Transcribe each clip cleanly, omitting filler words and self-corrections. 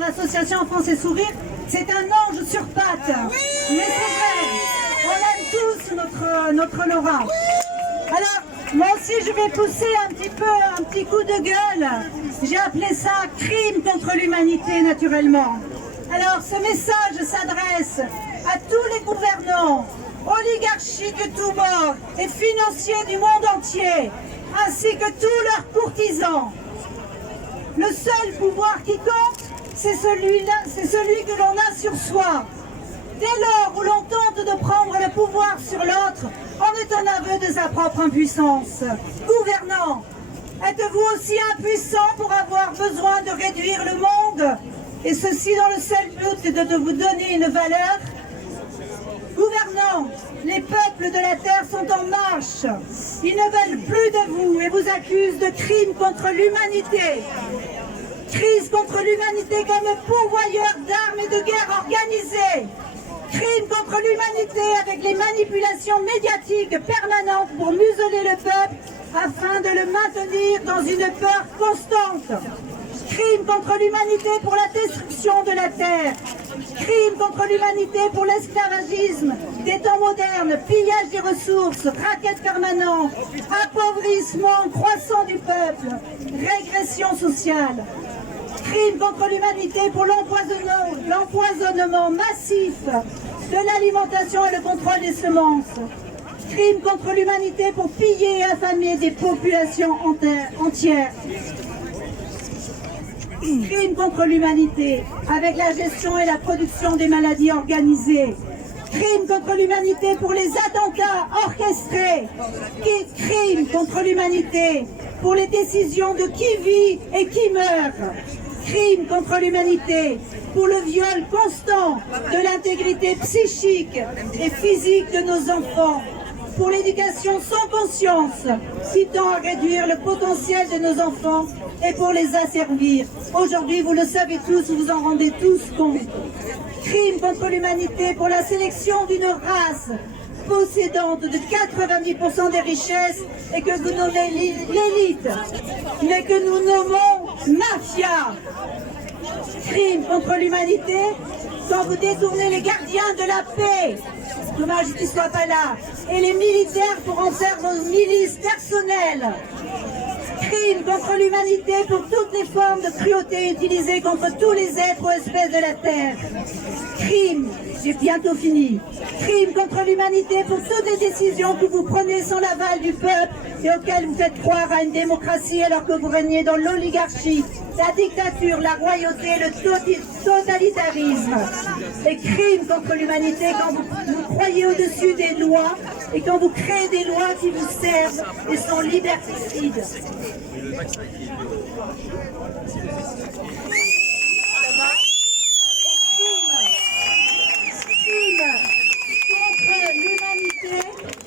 L'association France et Sourire, c'est un ange sur pattes. Mais c'est vrai, on aime tous notre Laura. Alors, moi aussi je vais pousser un petit coup de gueule. J'ai appelé ça crime contre l'humanité naturellement. Alors ce message s'adresse à tous les gouvernants, oligarchies de tous bords et financiers du monde entier, ainsi que tous leurs courtisans. Le seul pouvoir qui compte, c'est celui que l'on a sur soi. Dès lors où l'on tente de prendre le pouvoir sur l'autre, on est un aveu de sa propre impuissance. Gouvernants, êtes-vous aussi impuissants pour avoir besoin de réduire le monde? Et ceci dans le seul but de vous donner une valeur? Gouvernants, les peuples de la terre sont en marche. Ils ne veulent plus de vous et vous accusent de crimes contre l'humanité. Crise contre l'humanité comme pourvoyeur d'armes et de guerre organisées. Crime contre l'humanité avec les manipulations médiatiques permanentes pour museler le peuple afin de le maintenir dans une peur constante. Crime contre l'humanité pour la destruction de la terre. Crime contre l'humanité pour l'esclavagisme des temps modernes, pillage des ressources, raquettes permanentes, appauvrissement croissant du peuple, régression sociale. Crime contre l'humanité pour l'empoisonnement massif de l'alimentation et le contrôle des semences. Crime contre l'humanité pour piller et affamer des populations entières. Crime contre l'humanité avec la gestion et la production des maladies organisées. Crime contre l'humanité pour les attentats orchestrés. Crime contre l'humanité pour les décisions de qui vit et qui meurt. Crime contre l'humanité pour le viol constant de l'intégrité psychique et physique de nos enfants. Pour l'éducation sans conscience qui tend à réduire le potentiel de nos enfants et pour les asservir. Aujourd'hui, vous le savez tous, vous vous en rendez tous compte. Crime contre l'humanité pour la sélection d'une race possédante de 90% des richesses et que vous nommez l'élite, mais que nous nommons mafia. Crime contre l'humanité quand vous détournez les gardiens de la paix, dommage qu'ils ne soient pas là, et les militaires pour en faire vos milices personnelles. Crime contre l'humanité pour toutes les formes de cruauté utilisées contre tous les êtres ou espèces de la Terre. Crime, j'ai bientôt fini. Crime contre l'humanité pour toutes les décisions que vous prenez sans l'aval du peuple et auxquelles vous faites croire à une démocratie alors que vous régnez dans l'oligarchie, la dictature, la royauté, le totalitarisme. Et crime contre l'humanité quand vous croyez au-dessus des lois et quand vous créez des lois qui vous servent et sont liberticides.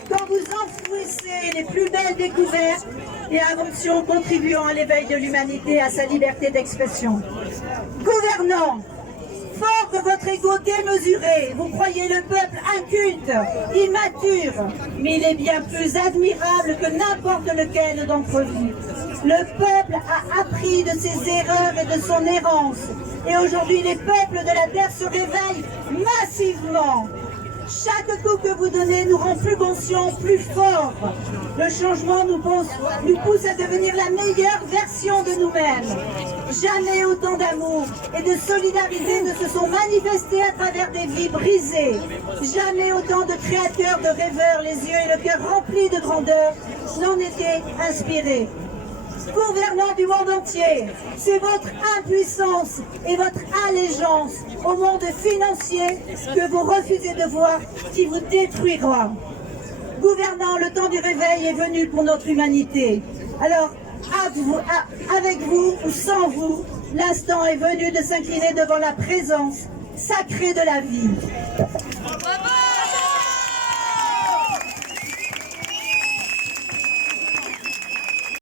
Quand vous enfouissez les plus belles découvertes et inventions contribuant à l'éveil de l'humanité, à sa liberté d'expression. Gouvernants, fort de votre ego démesuré, vous croyez le peuple inculte, immature, mais il est bien plus admirable que n'importe lequel d'entre vous. Le peuple a appris de ses erreurs et de son errance, et aujourd'hui les peuples de la terre se réveillent massivement. Chaque coup que vous donnez nous rend plus conscients, plus forts. Le changement nous pousse à devenir la meilleure version de nous-mêmes. Jamais autant d'amour et de solidarité ne se sont manifestés à travers des vies brisées. Jamais autant de créateurs, de rêveurs, les yeux et le cœur remplis de grandeur n'en étaient inspirés. Gouvernants du monde entier, c'est votre impuissance et votre allégeance au monde financier que vous refusez de voir qui vous détruira. Gouvernants, le temps du réveil est venu pour notre humanité. Alors, avec vous ou sans vous, l'instant est venu de s'incliner devant la présence sacrée de la vie.